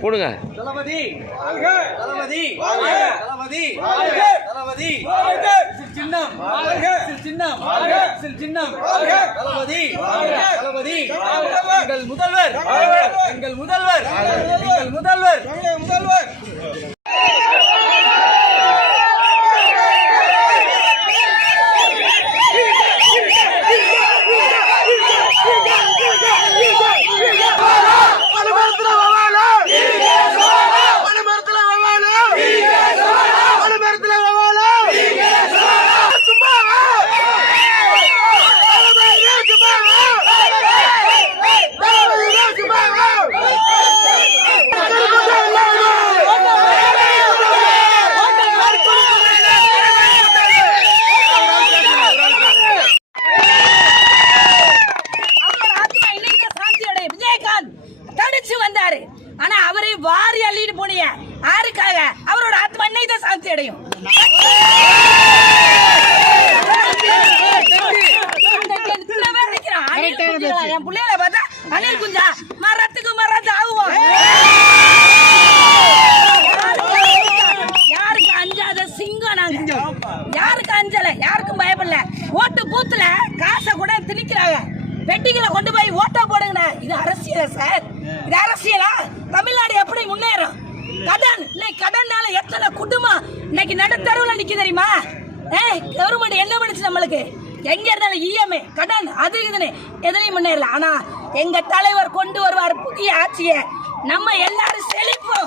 போடுங்க. தளபதி தளபதி தளபதி தளபதி சின்னம் சின்னம் சின்னம் தளபதி தளபதி எங்கள் முதல்வர் எங்கள் முதல்வர் எங்கள் முதல்வர் முதல்வர் ஆனா அவரை வாரி அள்ளிட்டு போனீங்க யாருக்காக? அவரோட ஆத்மா இன்னைக்கு சாந்தி அடையும். என் பிள்ளைகளை பார்த்தா அணில் குஞ்சா மரத்துக்கு மரத்து ஆகுவோம். யாருக்கு அஞ்சாத சிங்கம் நாங்க, யாருக்கு அஞ்சல, யாருக்கும் பயப்படல. ஓட்டு பூத்துல காசை கூட திணிக்கிறாங்க. வெட்டிகளை கொண்டு போய் ஓட்டா போடுங்க. இது அரசியலா சார்? இது அரசியலா? தமிழ்நாடு எப்படி முன்னேறும்? கடன் இன்னைக்கு கடனால எத்தனை குடும்பம் இன்னைக்கு நடுத்தருவுல நிக்க தெரியுமா? கவர்மெண்ட் என்ன பண்ணுச்சு நம்மளுக்கு? எங்க இருந்தாலும் இஎம்ஐ கடன் அது இதுன்னு எதுலையும் முன்னேறல. ஆனா எங்க தலைவர் கொண்டு வருவார் புதிய ஆட்சியை. நம்ம எல்லாரும் செழிப்போம்.